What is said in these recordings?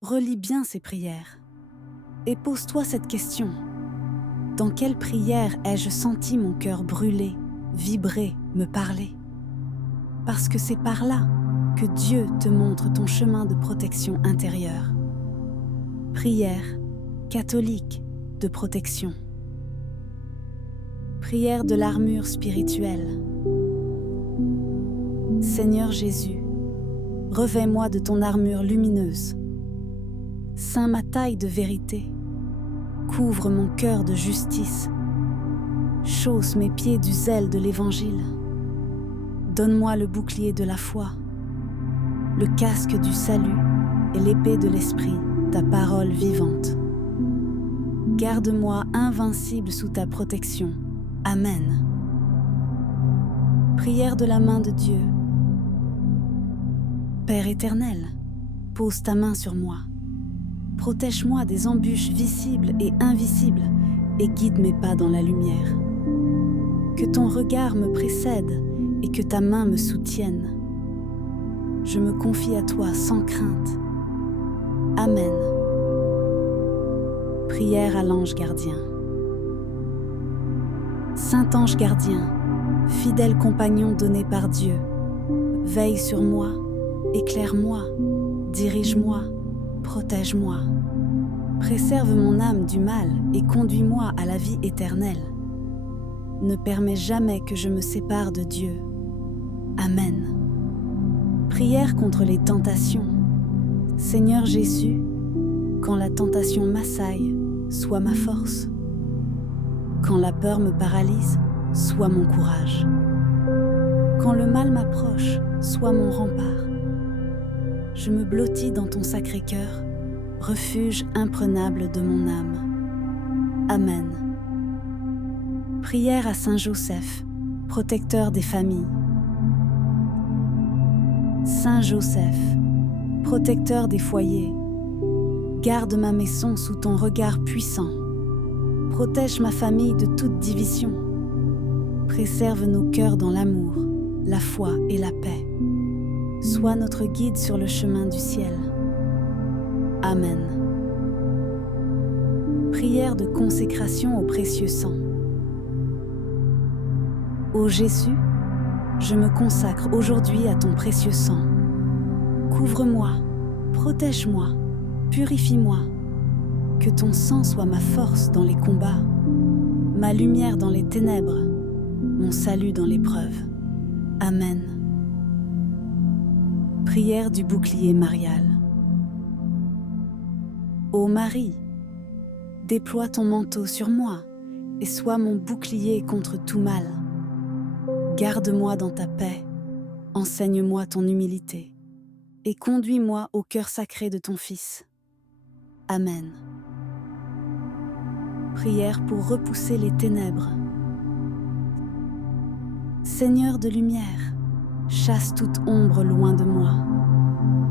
Relis bien ces prières et pose-toi cette question. Dans quelle prière ai-je senti mon cœur brûler, vibrer, me parler? Parce que c'est par là que Dieu te montre ton chemin de protection intérieure. Prière catholique de protection. Prière de l'armure spirituelle. Seigneur Jésus, revêt-moi de ton armure lumineuse. Ceins ma taille de vérité. Couvre mon cœur de justice. Chausse mes pieds du zèle de l'Évangile. Donne-moi le bouclier de la foi, le casque du salut et l'épée de l'Esprit, ta parole vivante. Garde-moi invincible sous ta protection. Amen. Prière de la main de Dieu. Père éternel, pose ta main sur moi. Protège-moi des embûches visibles et invisibles et guide mes pas dans la lumière. Que ton regard me précède et que ta main me soutienne. Je me confie à toi sans crainte. Amen. Prière à l'ange gardien. Saint ange gardien, fidèle compagnon donné par Dieu, veille sur moi, éclaire-moi, dirige-moi, protège-moi. Préserve mon âme du mal et conduis-moi à la vie éternelle. Ne permets jamais que je me sépare de Dieu. Amen. Prière contre les tentations. Seigneur Jésus, quand la tentation m'assaille, sois ma force. Quand la peur me paralyse, sois mon courage. Quand le mal m'approche, sois mon rempart. Je me blottis dans ton sacré cœur, refuge imprenable de mon âme. Amen. Prière à Saint Joseph, protecteur des familles. Saint Joseph, protecteur des foyers, garde ma maison sous ton regard puissant. Protège ma famille de toute division. Préserve nos cœurs dans l'amour, la foi et la paix. Sois notre guide sur le chemin du ciel. Amen. Prière de consécration au précieux sang. Ô Jésus, je me consacre aujourd'hui à ton précieux sang. Couvre-moi, protège-moi, purifie-moi. Que ton sang soit ma force dans les combats, ma lumière dans les ténèbres, mon salut dans l'épreuve. Amen. Prière du bouclier marial. Ô Marie, déploie ton manteau sur moi et sois mon bouclier contre tout mal. Garde-moi dans ta paix, enseigne-moi ton humilité et conduis-moi au cœur sacré de ton Fils. Amen. Prière pour repousser les ténèbres. Seigneur de lumière, chasse toute ombre loin de moi.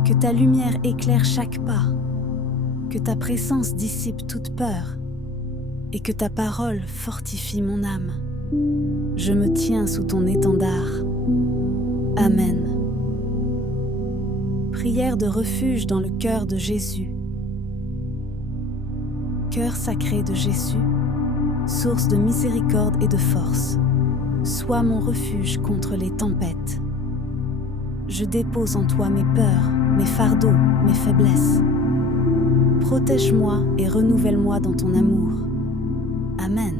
Que ta lumière éclaire chaque pas, que ta présence dissipe toute peur et que ta parole fortifie mon âme. Je me tiens sous ton étendard. Amen. Prière de refuge dans le cœur de Jésus. Cœur sacré de Jésus, source de miséricorde et de force, sois mon refuge contre les tempêtes. Je dépose en toi mes peurs, mes fardeaux, mes faiblesses. Protège-moi et renouvelle-moi dans ton amour. Amen.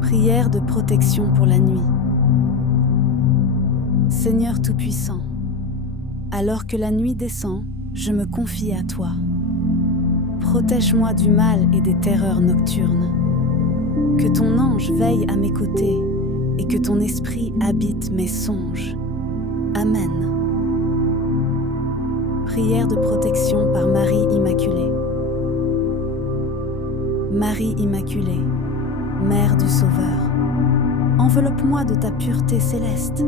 Prière de protection pour la nuit. Seigneur Tout-Puissant, alors que la nuit descend, je me confie à toi. Protège-moi du mal et des terreurs nocturnes. Que ton ange veille à mes côtés et que ton esprit habite mes songes. Amen. Prière de protection par Marie Immaculée. Marie Immaculée, Mère du Sauveur, enveloppe-moi de ta pureté céleste.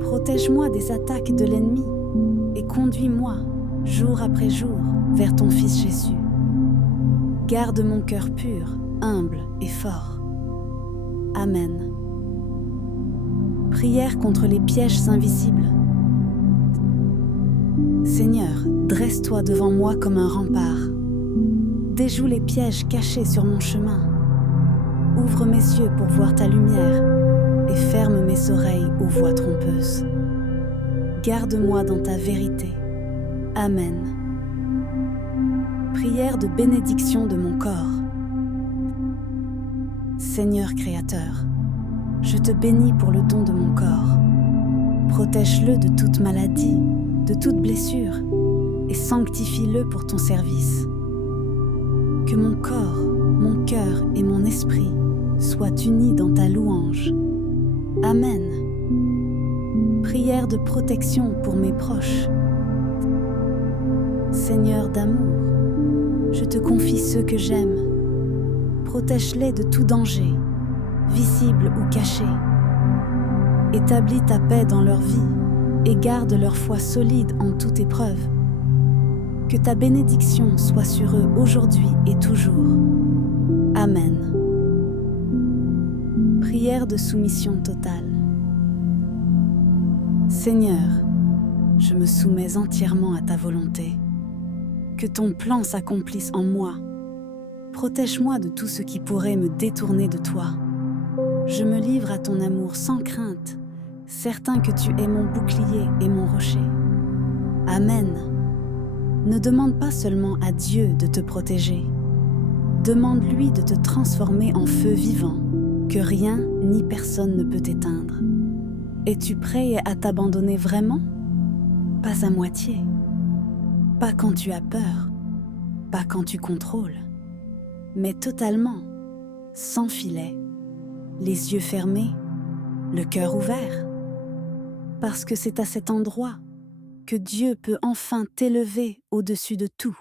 Protège-moi des attaques de l'ennemi et conduis-moi, jour après jour, vers ton Fils Jésus. Garde mon cœur pur, humble et fort. Amen. Prière contre les pièges invisibles. Seigneur, dresse-toi devant moi comme un rempart. Déjoue les pièges cachés sur mon chemin. Ouvre mes yeux pour voir ta lumière et ferme mes oreilles aux voix trompeuses. Garde-moi dans ta vérité. Amen. Prière de bénédiction de mon corps. Seigneur Créateur, je te bénis pour le don de mon corps. Protège-le de toute maladie, de toute blessure, et sanctifie-le pour ton service. Que mon corps, mon cœur et mon esprit soient unis dans ta louange. Amen. Prière de protection pour mes proches. Seigneur d'amour, je te confie ceux que j'aime. Protège-les de tout danger, visible ou caché. Établis ta paix dans leur vie et garde leur foi solide en toute épreuve. Que ta bénédiction soit sur eux aujourd'hui et toujours. Amen. Prière de soumission totale. Seigneur, je me soumets entièrement à ta volonté. Que ton plan s'accomplisse en moi. Protège-moi de tout ce qui pourrait me détourner de toi. Je me livre à ton amour sans crainte, certain que tu es mon bouclier et mon rocher. Amen. Ne demande pas seulement à Dieu de te protéger. Demande-lui de te transformer en feu vivant, que rien ni personne ne peut éteindre. Es-tu prêt à t'abandonner vraiment? Pas à moitié. Pas quand tu as peur, pas quand tu contrôles, mais totalement, sans filet, les yeux fermés, le cœur ouvert. Parce que c'est à cet endroit que Dieu peut enfin t'élever au-dessus de tout.